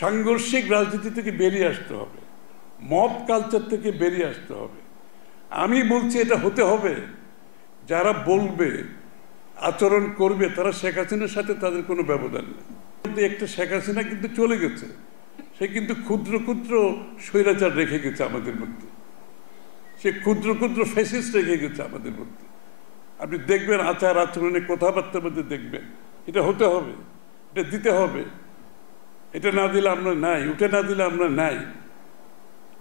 সাংঘর্ষিক রাজনীতি থেকে বেরিয়ে আসতে হবে, মব কালচার থেকে বেরিয়ে আসতে হবে। আমি বলছি এটা হতে হবে। যারা বলবে, আচরণ করবে, তারা শেখ হাসিনার সাথে তাদের কোনো ব্যবধান নেই। কিন্তু একটা শেখ হাসিনা কিন্তু চলে গেছে, সে কিন্তু ক্ষুদ্র ক্ষুদ্র স্বৈরাচার রেখে গেছে আমাদের মধ্যে, সে ক্ষুদ্র ক্ষুদ্র ফ্যাসিস্ট রেখে গেছে আমাদের মধ্যে। আপনি দেখবেন আচার আচরণে, কথাবার্তার মধ্যে দেখবেন এটা হতে হবে, এটা দিতে হবে। এটা না দিলে আমরা নাই, ওটা না দিলে আমরা নাই।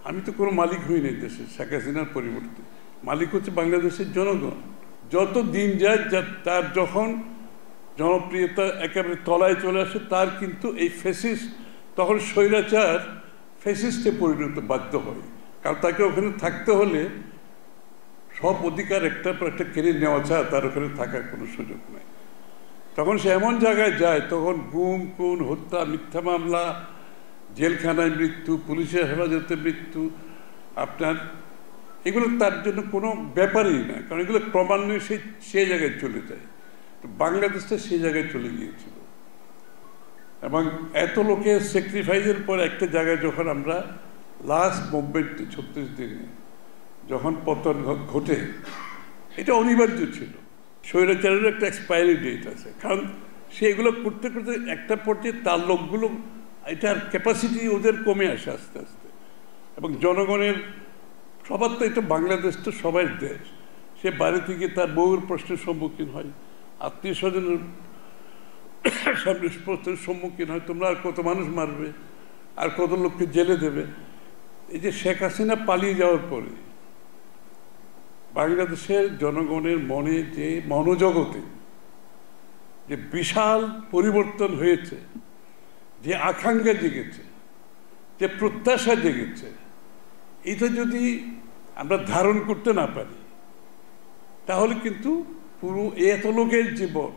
আমি তো কোনো মালিক হই নাই দেশে, শেখ হাসিনার পরিবর্তে মালিক হচ্ছে বাংলাদেশের জনগণ। যত দিন যায় তার যখন জনপ্রিয়তা একেবারে তলায় চলে আসে, তার কিন্তু এই ফ্যাসিস্ট, তখন স্বৈরাচার ফ্যাসিস্টে পরিণত বাধ্য হয়। কারণ তাকে ওখানে থাকতে হলে সব অধিকার একটার পর একটা কেড়ে নেওয়া ছাড়া তার ওখানে থাকার কোনো সুযোগ নেই। তখন সে এমন জায়গায় যায়, তখন গুম খুন, হত্যা, মিথ্যা মামলা, জেলখানায় মৃত্যু, পুলিশের হেফাজতে মৃত্যু, আপনার এগুলো তার জন্য কোনো ব্যাপারই না। কারণ এগুলো ক্রমান্বয়ে সেই জায়গায় চলে যায়। তো বাংলাদেশটা সেই জায়গায় চলে গিয়েছিল, এবং এত লোকের স্যাক্রিফাইসের পর একটা জায়গায় যখন আমরা লাস্ট মুভমেন্টে 36 দিনে যখন পতন ঘটে, এটা অনিবার্য ছিল। স্বৈরাচারেরও একটা এক্সপায়ারি ডেট আছে, কারণ সে এগুলো করতে করতে একটা পর্যায়ে তার লোকগুলো, এটার ক্যাপাসিটি ওদের কমে আসে আস্তে আস্তে। এবং জনগণের সবার তো, এটা বাংলাদেশ তো সবার দেশ, সে বাইরে থেকে তার বউর প্রশ্নের সম্মুখীন হয়, আত্মীয় স্বজনের সামনে প্রশ্নের সম্মুখীন হয়, তোমরা আর কত মানুষ মারবে, আর কত লোককে জেলে দেবে। এই যে শেখ হাসিনা পালিয়ে যাওয়ার পরে বাংলাদেশের জনগণের মনে যে মনোজগতে যে বিশাল পরিবর্তন হয়েছে, যে আকাঙ্ক্ষা জেগেছে, যে প্রত্যাশা জেগেছে, এটা যদি আমরা ধারণ করতে না পারি, তাহলে কিন্তু পুরো এত লোকের জীবন,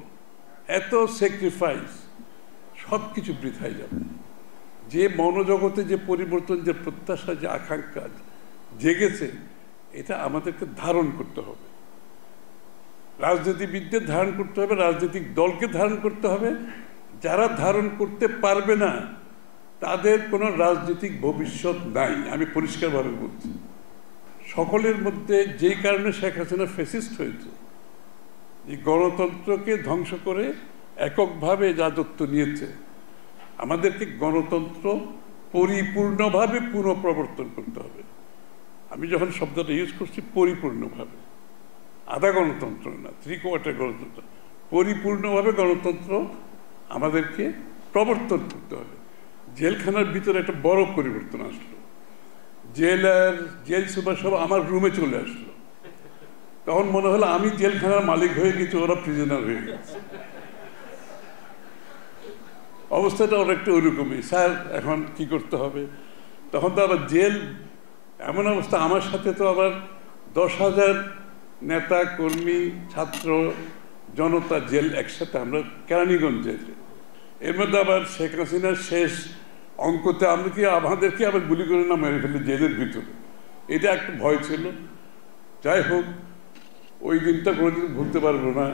এত স্যাক্রিফাইস, সব কিছু বৃথায় যাবে। যে মনোজগতে যে পরিবর্তন, যে প্রত্যাশা, যে আকাঙ্ক্ষা জেগেছে, এটা আমাদেরকে ধারণ করতে হবে। রাজনীতিবিদদের ধারণ করতে হবে, রাজনৈতিক দলকে ধারণ করতে হবে। যারা ধারণ করতে পারবে না, তাদের কোনো রাজনৈতিক ভবিষ্যৎ নাই। আমি পরিষ্কারভাবে বলছি। সকলের মধ্যে যেই কারণে শেখ হাসিনা ফ্যাসিস্ট হয়েছে, এই গণতন্ত্রকে ধ্বংস করে এককভাবে রাজত্ব নিয়েছে, আমাদেরকে গণতন্ত্র পরিপূর্ণভাবে পুনঃপ্রবর্তন করতে হবে। আমি যখন শব্দটা ইউজ করছি পরিপূর্ণভাবে, আধা গণতন্ত্র না, 3/4 গণতন্ত্র, পরিপূর্ণভাবে গণতন্ত্র আমাদেরকে প্রবর্তন করতে হবে। জেলখানার ভিতরে একটা বড় পরিবর্তন আসলো। জেল সুপার সব আমার রুমে চলে আসলো। তখন মনে হলো আমি জেলখানার মালিক হয়ে গেছি, ওরা প্রিজনার হয়ে গেছে। অবস্থাটা ওরা একটু ওইরকমই, স্যার এখন কি করতে হবে। তখন তো আবার জেল এমন অবস্থা, আমার সাথে তো আবার 10,000 নেতা কর্মী, ছাত্র জনতা জেল একসাথে, আমরা কেরানীগঞ্জ জেলে। এর মধ্যে আবার শেখ হাসিনার শেষ অঙ্কতে আমাদেরকে আবার গুলি করে না মেরে ফেলে জেলের ভিতরে, এটা একটা ভয় ছিল। যাই হোক, ওই দিনটা কোনোদিন ভুলতে পারবো না।